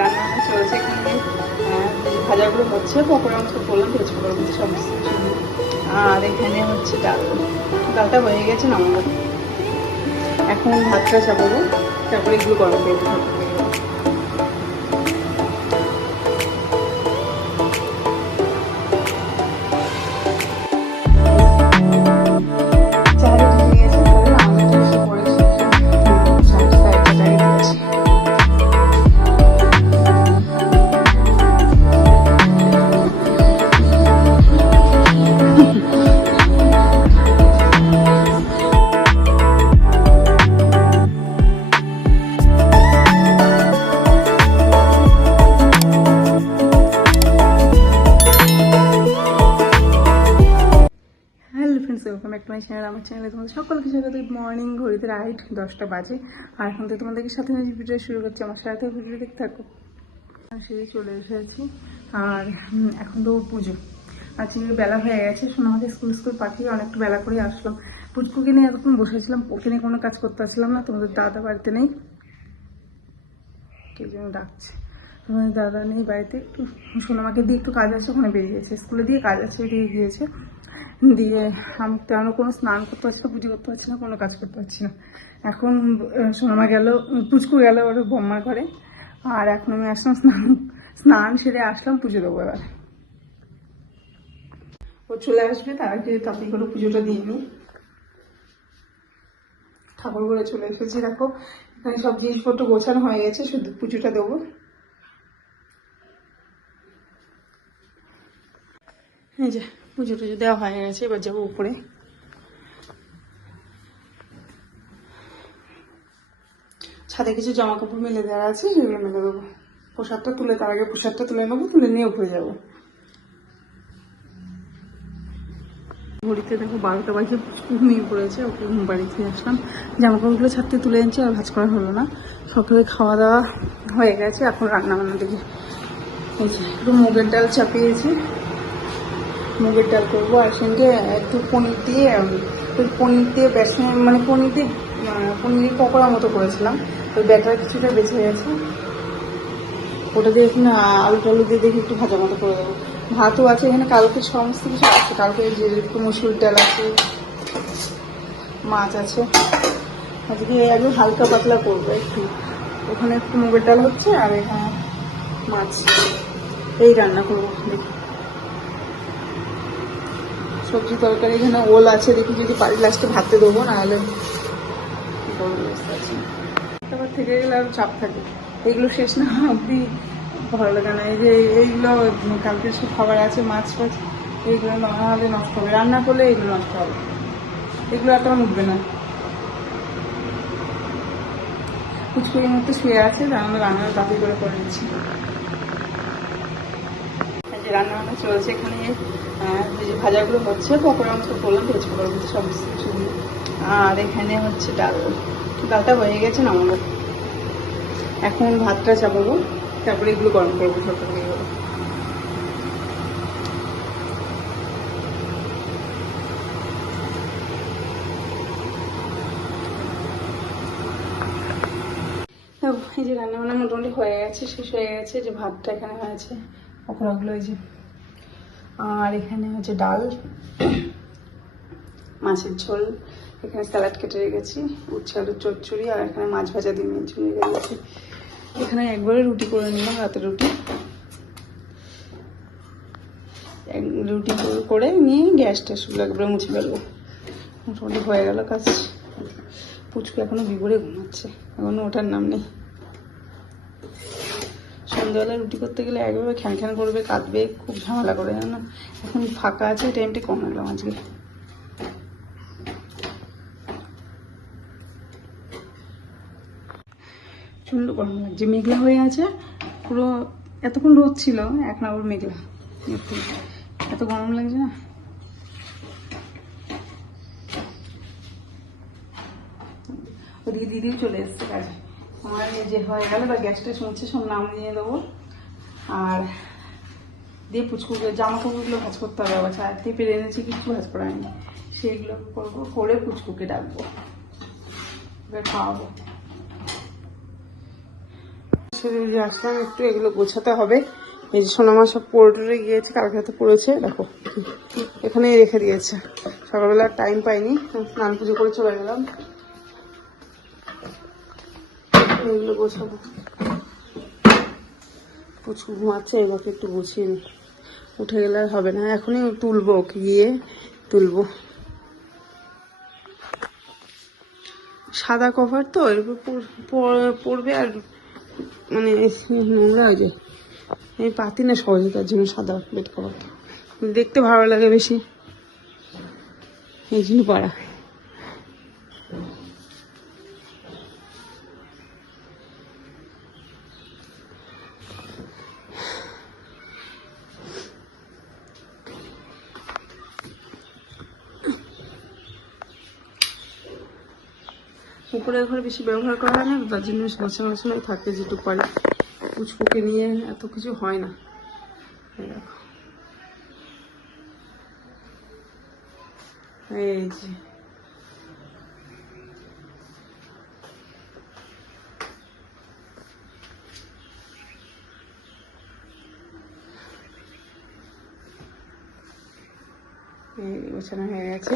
রান্না বান্না চলছে এখানে। ভাজাগুলো হচ্ছে, পকোড়ার মতো করলাম, ভেজ পকোড়ার মতো সমস্ত কিছু। আর এখানে হচ্ছে ডালটা হয়ে গেছে নামাবো। এখন ভাতটা চাপাবো, তারপরে এগুলো গরম করে দেবো। Welcome back to my channel. আমার চ্যানেলে তোমাদের সকলকে স্বাগত। Good morning. ঘড়িতে রাইট 10টা বাজে, আর এখন তো তোমাদেরকে সাথে নিয়ে ভিডিও শুরু করছি। আমার সাথে ভিডিও দেখতে থাকো। সেই চলে এসেছি, আর এখন তো পুজো। আজকে বেলা হয়ে গেছে, শোনা আমাকে স্কুল পাঠিয়ে অনেকটা বেলা করে আসলাম। পুচকুকে নিয়ে এতক্ষণ বসেছিলাম, ওকে নিয়ে কোনো কাজ করতে আসলাম না। তোমাদের দাদা বাড়িতে নেই, কে যেন ডাকছে। তোমাদের দাদা নেই বাড়িতে, একটু সোনামাকে দিয়ে একটু কাজ আছে, ওখানে বেরিয়েছে। স্কুলে দিয়ে কাজ আছে, বেরিয়ে গিয়েছে। দিয়ে আমি তেমন কোনো স্নান করতে পারছি না, পুজো করতে পারছি না, কোনো কাজ করতে পারছি না। এখন সোনামা গেল, পুচকু গেল ওর বোম্মার ঘরে, আর এখন আমি আসলাম স্নান সেরে আসলাম, পুজো দেবো এবার। ও চলে আসবে, তার আগে তাড়াতাড়ি করে পুজোটা দিয়ে নিই। ঠাকুর ঘরে চলে এসেছি, দেখো এখানে সব জিনিসপত্র গোছানো হয়ে গেছে, শুধু পুজোটা দেবো। এই যে পুজো টুজো দেওয়া হয়ে গেছে, এবার যাবো উপরে। ছাদে কিছু জামা কাপড় মেলে দেওয়া আছে, সেগুলো মেলে দেবো। প্রসাদটা তুলে, তার আগে প্রসাদটা তুলে নেবো, তুলে নিয়ে উপরে যাবো। ঘড়িতে দেখো 12টা বাজে, ঘুমিয়ে পড়েছে। ওকে ঘুম বাড়ি থেকে আসলাম, জামা কাপড়গুলো ছাদতে তুলে এনেছি, আর ভাজ করা হলো না। সকালে খাওয়া দাওয়া হয়ে গেছে, এখন রান্না বান্না দেখি। এই যে একটু মুগের ডাল চাপিয়েছি, মুগের ডাল করবো, আর সঙ্গে একটু পনির দিয়ে বেসন, মানে পনিরের পকোড়া মতো করেছিলাম। ওই ব্যাটার কিছুটা বেঁচে গেছে, ওটা দিয়ে এখন আলু টালু দিয়ে দেখি একটু ভাজা মতো করে দেবো। ভাতও আছে এখানে, কালকে সমস্ত কিছু আছে। কালকে যে একটু মসুর ডাল আছে, মাছ আছে। আজকে একদম হালকা পাতলা করবো একটু। ওখানে একটু মুগের ডাল হচ্ছে, আর এখানে মাছ, এই রান্না করবো। দেখি সবজি তরকারি, এখানে ওল আছে, দেখি যদি পারি লাস্টে ভাতে দেবো, নাহলে বড় ব্যবস্থা আছে। তারপর থেকে গেলে আরো চাপ থাকে, এগুলো শেষ না অব্দি ভালো লাগে না। এই যে এইগুলো কালকে সব খাবার আছে, মাছ ফাছ, এইগুলো না হলে নষ্ট হবে। রান্না করলে এগুলো নষ্ট হবে, এগুলো আর তেমন উঠবে না। কুচকুরির মধ্যে শুয়ে আছে, রান্না তাড়াতাড়ি করে নিচ্ছি। রান্না বান্না চলছে এখানে। যে ভাজাগুলো হচ্ছে, পকোড়ার মতো করলাম, ভেজ পকোড়ার মতো সব কিছু। আর এখানে হচ্ছে ডালটা হয়ে গেছে নামাবো। এখন ভাতটা চাপাবো, তারপরে এগুলো গরম করবো ছোট করে। এই যে রান্না বান্না মোটামুটি হয়ে গেছে, শেষ হয়ে গেছে। যে ভাতটা এখানে হয়েছে, পকোড়াগুলো এই যে, আর এখানে হচ্ছে ডাল, মাছের ঝোল, এখানে স্যালাড কেটে রেখেছি, উচ্ছে আলুর চচ্চড়ি, আর এখানে মাছ ভাজা দিয়ে ঝুলিয়ে রেখেছি। এখানে একবারে রুটি করে নিলাম, রাতের রুটি করে নিয়ে গ্যাসটা শুধু একবারে মুছে ফেলবো। মোটামুটি হয়ে গেল কাজ। পুচকু এখনো বিভোরে ঘুমাচ্ছে, এখনো ওঠার নাম নেই। সন্ধ্যাবেলায় রুটি করতে গেলে একভাবে খ্যান করবে, কাঁদবে, খুব ঝামেলা করে, জানো। এখন ফাঁকা আছে, টাইমটা কম এলাম আজকে। প্রচণ্ড গরম লাগছে, মেঘলা হয়ে আছে পুরো। এতক্ষণ রোদ ছিল, এখন আবার মেঘলা। এত গরম লাগছে না। ওদিকে দিদিও চলে এসছে কাজে। আমার যে হয়ে গেলে বা গ্যাসটা শুনছে, সব নাম নিয়ে দেবো। আর দিয়ে পুচকুকে জামা কাপড়গুলো ভাজ করতে হবে, আবার ছাদ থেকে পেরে এনেছি, কিছু ভাজ করা হয়নি। সেইগুলো করবো, করে পুচকুকে ডাকবো, খাওয়াবো। সেদিন যে আসলাম একটু এগুলো গোছাতে হবে। এই যে সোনামা সব পড়ে গিয়েছে, কালকে হাতে পড়েছে, দেখো এখানেই রেখে দিয়েছে। সকালবেলা টাইম পাইনি, স্নান পুজো করে চলে গেলাম। এগুলো গোছাবো। প্রচুর ঘুমাচ্ছে, এবারকে একটু গুছিয়ে নি। উঠে গেলে আর হবে না, এখনই তুলবো, ওকে গিয়ে তুলবো। সাদা কভার তো এর উপর পড়বে, আর মানে নোংরা হয়ে যায়। আমি পাতি না সহজে, তার জন্য সাদা বেড কভারটা দেখতে ভালো লাগে বেশি, এই জন্য পাড়া। উপরের ঘরে বেশি ব্যবহার করা হয় না, তার জন্য গোছানো গোছানোই থাকে যেটুকু পারি। পুচকুকে নিয়ে এত কিছু হয় না। দেখো এই যে গোছানো হয়ে গেছে।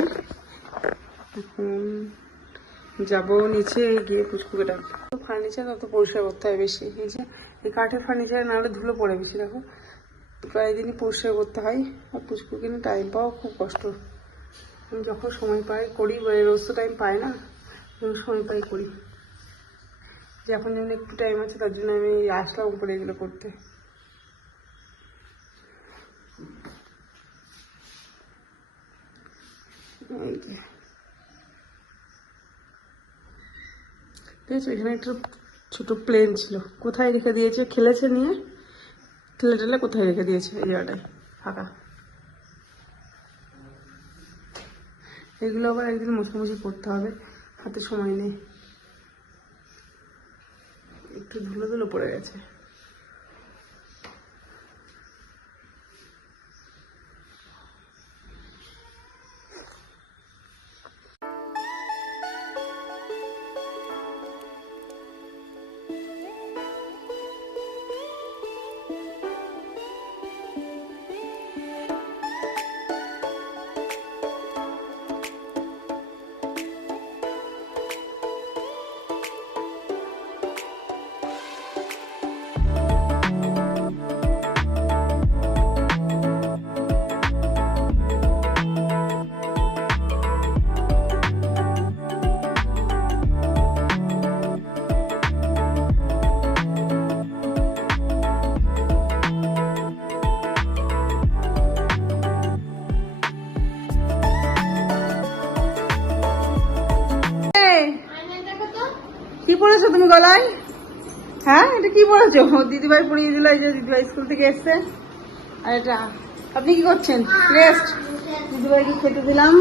এখন যাবো নিচে গিয়ে পুচকুকে ডাকবো। ফার্নিচার তত পরিষ্কার করতে হয় বেশি। এই যে এই কাঠের ফার্নিচারে নাহলে ধুলো পড়ে বেশি, দেখো প্রায় দিনই পরিষ্কার করতে হয়। আর পুচকুকে নিয়ে টাইম পাওয়া খুব কষ্ট। আমি যখন সময় পাই করি, রোজ তো টাইম পাই না, যখন সময় পাই করি। যখন যেন একটু টাইম আছে তার জন্য আমি আসলাম উপরে এগুলো করতে। এই যে ঠিক আছে, এখানে একটা ছোট প্লেন ছিল, কোথায় রেখে দিয়েছে, খেলেছে নিয়ে ঠেলে ঠেলে কোথায় রেখে দিয়েছে, এই জায়গাটায় ফাঁকা। এগুলো আবার একদিন মোছামুছি করতে হবে, হাতে সময় নেই। একটু ধুলো ধুলো পড়ে গেছে। কি পড়েছো তুমি গলায়? হ্যাঁ, এটা কি পড়েছো? দিদিভাই পড়িয়ে দিল, এই যে দিদিভাই স্কুল থেকে এসছে। আর এটা আপনি কি করছেন? রেস্ট। দিদিভাইকে খেতে দিলাম।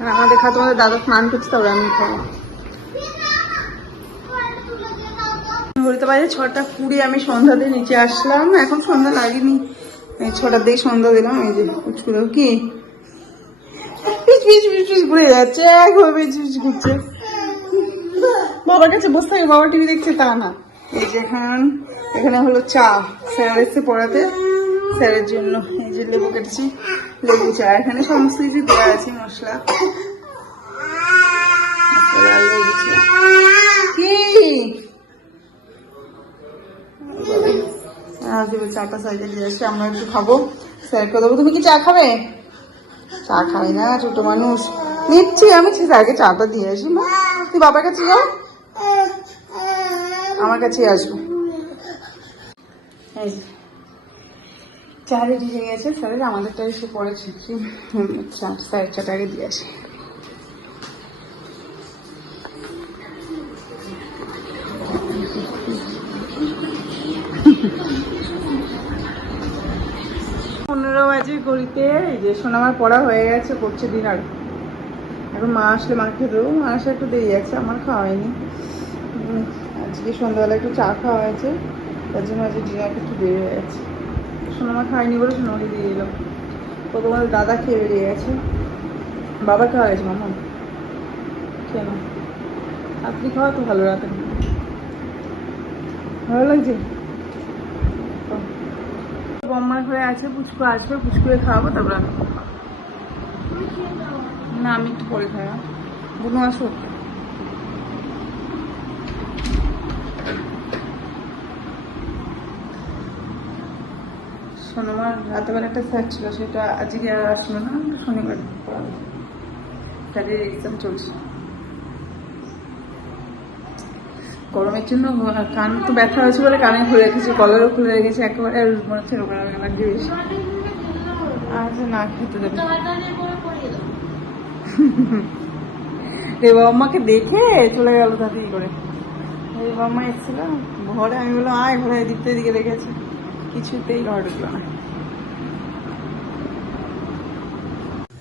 আর আমাদের খাওয়া, তোমাদের দাদা স্নান করছে, তবে আমি খাবো। বলতে পারি 6:20 আমি সন্ধ্যা দিয়ে নিচে আসলাম, এখন সন্ধ্যা লাগেনি, 6টার দিকে সন্ধ্যা দিলাম। এই যে পুচকুলো কি পিচ পিচ পিচ পিচ ঘুরে যাচ্ছে, একভাবে পিচ পিচ ঘুরছে। বাবার কাছে বসে থাকে, বাবা টিভি দেখছে তা না। এই যে এখানে হলো চা, স্যার এসে পড়াতে, স্যারের জন্য এই যে লেবু কেটেছি, লেবু চা। এখানে সমস্ত কিছু দেওয়া আছে, মশলা কি চাটা সাইডে দিয়ে আসছে, আমরা একটু খাবো, স্যারকে দেবো। তুমি কি চা খাবে? চা খাই না, ছোট মানুষ। নিচ্ছি আমি, আগে চাটা দিয়ে আসি। মা তুই বাবার কাছে যাও, আমার কাছে আসবো। চা রেডি হয়ে গেছে, স্যারের আমাদেরটা এসে পড়েছে। স্যারের চাটা আগে দিয়ে আসি। পনেরো বাজে ঘড়িতে। এই যে সোনামার পড়া হয়ে গেছে, করছে ডিনার। এখন মা আসলে মা খেয়ে দেবো, মা আসলে একটু দেরি আছে, আমার খাওয়া হয়নি। আজকে সন্ধ্যাবেলা একটু চা খাওয়া হয়েছে, তার জন্য আজকে ডিনারটা একটু দেরি হয়ে গেছে। সোনামা খায়নি বলে সোনামাকে দিয়ে দিলাম। তো তোমাদের দাদা খেয়ে বেরিয়ে গেছে, বাবা খাওয়া গেছে। মামা কেন আপনি খাওয়া তো ভালো রাতেন। ভালো লাগছে। বম্মার ঘরে আছে, পুচকু আসবে, পুচকুরে খাওয়াবো, তারপর আমি খাবো। না আমি একটু পরে খাই। বুনু আসুক। শনিবার রাতেবেলা একটা স্যার ছিল, সেটা আজকে আর আসলো না, শনিবার স্যারের এক্সাম চলছে। গরমের জন্য কান তো ব্যথা হয়েছে বলে কানে খুলে রেখেছি, কলারও খুলে রেখেছি একেবারে, আর মনে হচ্ছে রোগা রোগা লাগছে বেশি। আচ্ছা না খেতে দেবে। এ বাবাম্মাকে দেখে চলে গেল তাড়াতাড়ি করে। এই বাবাম্মা এসেছিল ঘরে, আমি বললাম আয় ঘরে, দিকতে দিকে রেখেছি, কিছুতেই ঘর ঢুকলো না।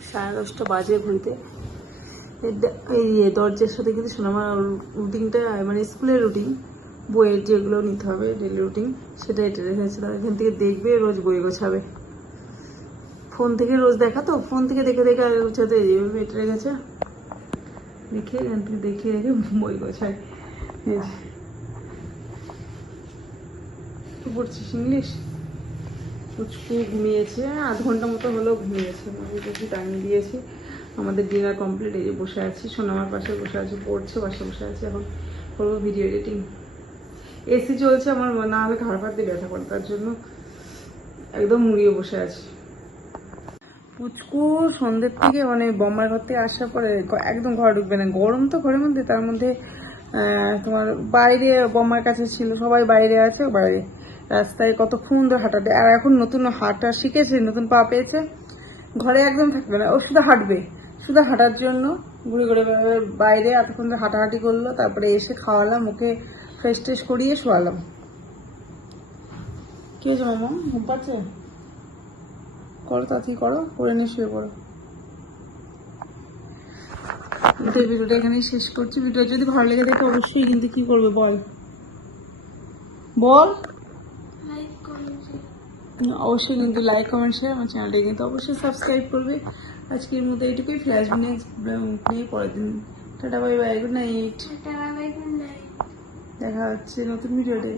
10:30 বাজে ঘুরতে। এই দরজার সাথে কিন্তু সোনামার রুটিনটা, মানে স্কুলের রুটিন, বইয়ের যেগুলো নিতে হবে ডেলি রুটিন, সেটা এটা রেখেছিল। এখান থেকে দেখবে, রোজ বই গোছাবে। ফোন থেকে রোজ দেখা, তো ফোন থেকে দেখে দেখে আগে গোছাতে এইভাবে এটা রেখেছে, দেখে এখান থেকে দেখে রেখে বই গোছায়। কি পড়ছিস, ইংলিশ? পুচকু ঘুমিয়েছে, 1/2 ঘন্টা মতো হলো ঘুমিয়েছে, দেখি টাইম দিয়েছি। আমাদের ডিনার কমপ্লিট, এই যে বসে আছি, সোনামার পাশে বসে আছে, পড়ছে, পাশে বসে আছে। এখন করবো ভিডিও এডিটিং। এসি চলছে আমার, না হলে ঘাড় ফাড় দিয়ে ব্যথা করে, তার জন্য একদম মুড়িয়ে বসে আছি। পুচকু সন্ধ্যের থেকে, মানে বম্মার ঘর থেকে আসার পরে একদম ঘর ঢুকবে না, গরম তো ঘরের মধ্যে, তার মধ্যে তোমার বাইরে বম্মার কাছে ছিল, সবাই বাইরে আছে, বাইরে রাস্তায় কতক্ষণ ধরে হাঁটা দেয়। আর এখন নতুন হাঁটা শিখেছে, নতুন পা পেয়েছে, ঘরে একদম থাকবে না, ও শুধু হাঁটবে, শুধু হাঁটার জন্য ঘুরে ঘুরে বাইরে এতক্ষণ ধরে হাঁটাহাঁটি করলো। তারপরে এসে খাওয়ালাম, ওকে ফ্রেশ ট্রেশ করিয়ে শোয়ালাম। কি হয়েছে মামা, ঘুম পাচ্ছে? করো তাড়াতাড়ি করো, করে নিয়ে শুয়ে পড়ো। ভিডিওটা এখানেই শেষ করছি। ভিডিও যদি ভালো লেগে থাকে অবশ্যই কিন্তু কি করবে বল, বল। অবশ্যই কিন্তু লাইক কমেন্ট শেয়ার, আমার চ্যানেলটাকে কিন্তু অবশ্যই সাবস্ক্রাইব করবে। আজকের মতো এইটুকুই, ফ্ল্যাশ নেক্সট নিয়ে পরের দিন। Tata bye bye, good night. দেখা হচ্ছে নতুন ভিডিওতে।